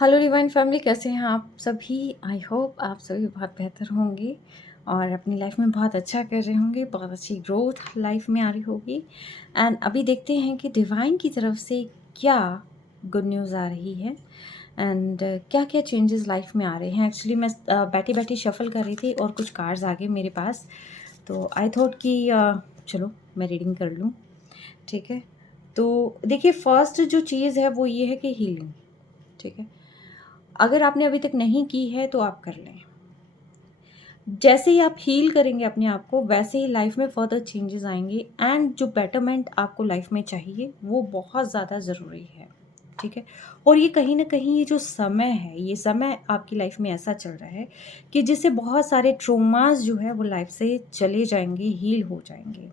Hello divine family, कैसे हैं आप सभी। आई होप आप सभी बहुत बेहतर होंगे और अपनी लाइफ में बहुत अच्छा कर रहे होंगे, बहुत अच्छी ग्रोथ लाइफ में आ रही होगी। एंड अभी देखते हैं कि डिवाइन की तरफ से क्या गुड न्यूज़ आ रही है एंड क्या क्या चेंजेस लाइफ में आ रहे हैं। एक्चुअली मैं बैठी बैठी शफल कर रही थी और कुछ कार्ड्स आ गए मेरे पास, तो आई थॉट कि चलो मैं रीडिंग कर लूँ। ठीक है, तो देखिए फर्स्ट जो चीज़ है वो ये है कि हीलिंग। ठीक है, अगर आपने अभी तक नहीं की है तो आप कर लें। जैसे ही आप हील करेंगे अपने आप को, वैसे ही लाइफ में फर्दर चेंजेस आएंगे एंड जो बेटरमेंट आपको लाइफ में चाहिए वो बहुत ज़्यादा ज़रूरी है। ठीक है, और ये कहीं ना कहीं ये जो समय है, ये समय आपकी लाइफ में ऐसा चल रहा है कि जिससे बहुत सारे ट्रोमास जो है वो लाइफ से चले जाएंगे, हील हो जाएंगे।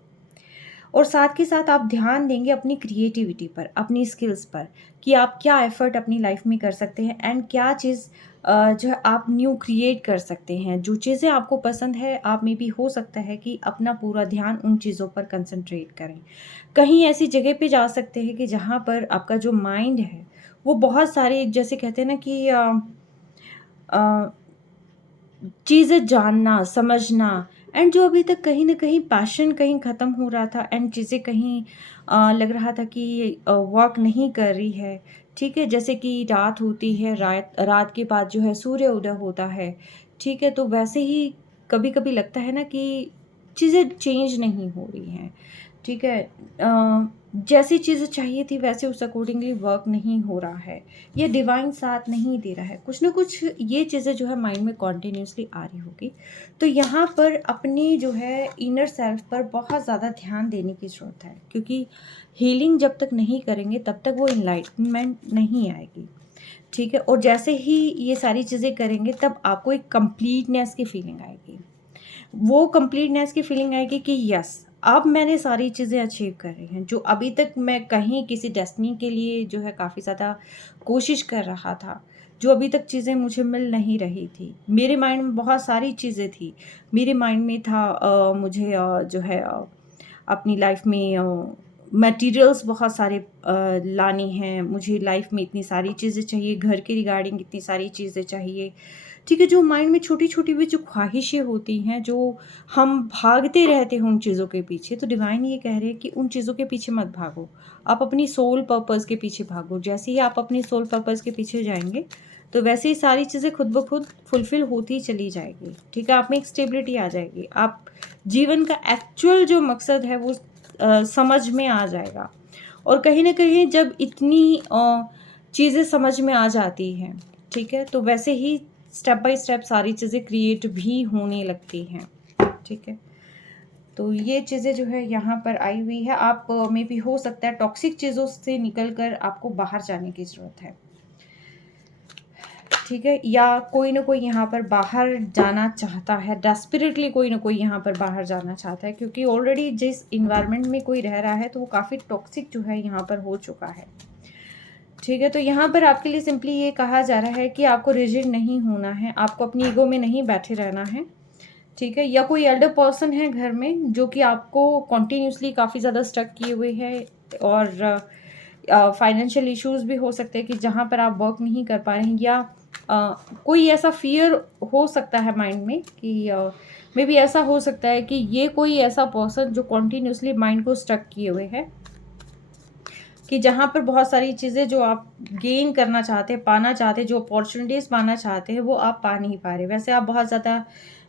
और साथ के साथ आप ध्यान देंगे अपनी क्रिएटिविटी पर, अपनी स्किल्स पर, कि आप क्या एफर्ट अपनी लाइफ में कर सकते हैं एंड क्या चीज़ जो है आप न्यू क्रिएट कर सकते हैं। जो चीज़ें आपको पसंद है, आप में भी हो सकता है कि अपना पूरा ध्यान उन चीज़ों पर कंसंट्रेट करें। कहीं ऐसी जगह पे जा सकते हैं कि जहाँ पर आपका जो माइंड है वो बहुत सारे, जैसे कहते हैं ना कि अ, चीज़ें जानना, समझना एंड जो अभी तक कहीं न कहीं पैशन कहीं ख़त्म हो रहा था एंड चीज़ें कहीं लग रहा था कि वर्क नहीं कर रही है। ठीक है? जैसे कि रात होती है, रात रात के बाद जो है सूर्य उदय होता है। ठीक है? तो वैसे ही कभी-कभी लगता है ना कि चीज़ें चेंज नहीं हो रही हैं। ठीक है? जैसी चीज़ें चाहिए थी वैसे उस अकॉर्डिंगली वर्क नहीं हो रहा है। ये डिवाइन साथ नहीं दे रहा है। कुछ ना कुछ ये चीज़ें जो है माइंड में कॉन्टिन्यूअसली आ रही होगी। तो यहाँ पर अपनी जो है इनर सेल्फ पर बहुत ज़्यादा ध्यान देने की ज़रूरत है, क्योंकि हीलिंग जब तक नहीं करेंगे तब तक वो एनलाइटनमेंट नहीं आएगी। ठीक है? और जैसे ही ये सारी चीज़ें करेंगे तब आपको एक कंप्लीटनेस की फीलिंग आएगी। वो कंप्लीटनेस की फीलिंग आएगी कि यस, अब मैंने सारी चीज़ें अचीव कर रही हैं। जो अभी तक मैं कहीं किसी डेस्टिनी के लिए जो है काफ़ी ज़्यादा कोशिश कर रहा था, जो अभी तक चीज़ें मुझे मिल नहीं रही थी। मेरे माइंड में बहुत सारी चीज़ें थी। मेरे माइंड में था मुझे जो है अपनी लाइफ में मटेरियल्स बहुत सारे लाने हैं। मुझे लाइफ में इतनी सारी चीज़ें चाहिए, घर के रिगार्डिंग इतनी सारी चीज़ें चाहिए। ठीक है, जो माइंड में छोटी-छोटी भी जो ख्वाहिशें होती हैं, जो हम भागते रहते हैं उन चीज़ों के पीछे, तो डिवाइन ये कह रहे हैं कि उन चीज़ों के पीछे मत भागो। आप अपनी सोल पर्पस के पीछे भागो। जैसे ही आप अपनी सोल पर्पस के पीछे जाएँगे, तो वैसे ही सारी चीज़ें खुद ब खुद फुलफ़िल होती चली जाएगी। ठीक है? आप में एक स्टेबिलिटी आ जाएगी। आप जीवन का एक्चुअल जो मकसद है वो समझ में आ जाएगा। और कहीं न कहीं जब इतनी चीज़ें समझ में आ जाती हैं, ठीक है? तो वैसे ही स्टेप बाय स्टेप सारी चीज़ें क्रिएट भी होने लगती हैं। ठीक है? तो ये चीज़ें जो है यहाँ पर आई हुई है। आप में भी हो सकता है टॉक्सिक चीज़ों से निकल कर आपको बाहर जाने की ज़रूरत है। ठीक है? या कोई न कोई यहाँ पर बाहर जाना चाहता है, डेस्परेटली कोई न कोई यहाँ पर बाहर जाना चाहता है, क्योंकि ऑलरेडी जिस एनवायरनमेंट में कोई रह रहा है तो वो काफ़ी टॉक्सिक जो है यहाँ पर हो चुका है। ठीक है? तो यहाँ पर आपके लिए सिंपली ये कहा जा रहा है कि आपको रिजिड नहीं होना है, आपको अपनी ईगो में नहीं बैठे रहना है। ठीक है? या कोई एल्डर पर्सन है घर में जो कि आपको कंटिन्यूअसली काफ़ी ज़्यादा स्टक किए हुए है, और फाइनेंशियल इश्यूज़ भी हो सकते हैं कि जहाँ पर आप वर्क नहीं कर पा रहे हैं, या कोई ऐसा फ़ियर हो सकता है माइंड में कि मे बी ऐसा हो सकता है कि ये कोई ऐसा पर्सन जो कंटिन्यूअसली माइंड को स्टक किए हुए है, कि जहाँ पर बहुत सारी चीज़ें जो आप गेन करना चाहते हैं, पाना चाहते हैं, जो अपॉर्च्युनिटीज़ पाना चाहते हैं, वो आप पा नहीं पा रहे। वैसे आप बहुत ज़्यादा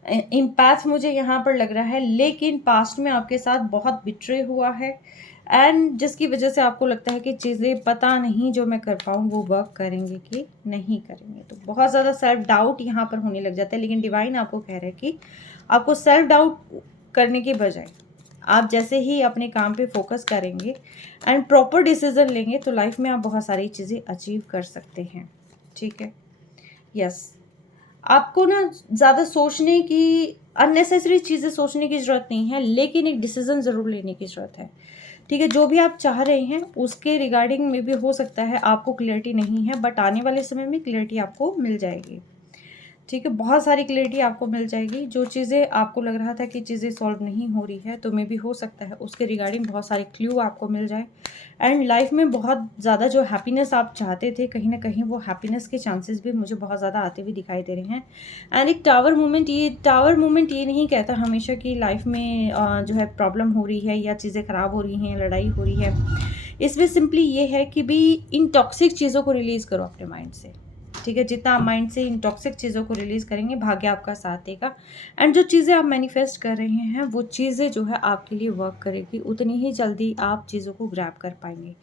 एम्पैथ मुझे यहाँ पर लग रहा है, लेकिन पास्ट में आपके साथ बहुत बिट्रे हुआ है एंड जिसकी वज़ह से आपको लगता है कि चीज़ें पता नहीं जो मैं कर पाऊँ वो वर्क करेंगे कि नहीं करेंगे। तो बहुत ज़्यादा सेल्फ डाउट यहाँ पर होने लग जाता है, लेकिन डिवाइन आपको कह रहा है कि आपको सेल्फ डाउट करने के बजाय आप जैसे ही अपने काम पे फोकस करेंगे एंड प्रॉपर डिसीजन लेंगे तो लाइफ में आप बहुत सारी चीज़ें अचीव कर सकते हैं। ठीक है? यस, आपको ना ज़्यादा सोचने की, अननेसेसरी चीज़ें सोचने की ज़रूरत नहीं है, लेकिन एक डिसीजन ज़रूर लेने की ज़रूरत है। ठीक है? जो भी आप चाह रहे हैं उसके रिगार्डिंग में भी हो सकता है आपको क्लैरिटी नहीं है, बट आने वाले समय में क्लैरिटी आपको मिल जाएगी। ठीक है, बहुत सारी क्लैरिटी आपको मिल जाएगी। जो चीज़ें आपको लग रहा था कि चीज़ें सॉल्व नहीं हो रही है, तो मे बी हो सकता है उसके रिगार्डिंग बहुत सारे क्लू आपको मिल जाए। एंड लाइफ में बहुत ज़्यादा जो हैप्पीनेस आप चाहते थे, कहीं न कहीं वो हैप्पीनेस के चांसेस भी मुझे बहुत ज़्यादा आते हुए दिखाई दे रहे हैं। एंड एक टावर मोमेंट ये नहीं कहता हमेशा कि लाइफ में जो है प्रॉब्लम हो रही है या चीज़ें ख़राब हो रही हैं, लड़ाई हो रही है। इसमें सिंपली ये है कि भी इन टॉक्सिक चीज़ों को रिलीज़ करो अपने माइंड से। ठीक है, जितना आप माइंड से इन टॉक्सिक चीज़ों को रिलीज़ करेंगे, भाग्य आपका साथ देगा। एंड जो चीज़ें आप मैनिफेस्ट कर रहे हैं, वो चीज़ें जो है आपके लिए वर्क करेगी, उतनी ही जल्दी आप चीज़ों को ग्रैब कर पाएँगे।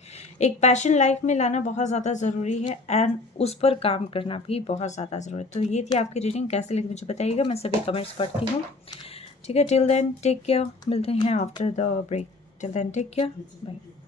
एक पैशन लाइफ में लाना बहुत ज़्यादा ज़रूरी है एंड उस पर काम करना भी बहुत ज़्यादा ज़रूरी है। तो ये थी आपकी रीडिंग, कैसी लगी मुझे बताइएगा, मैं सभी कमेंट्स पढ़ती हूँ। ठीक है, टिल देन टेक केयर, मिलते हैं after the break. Till then take care, bye.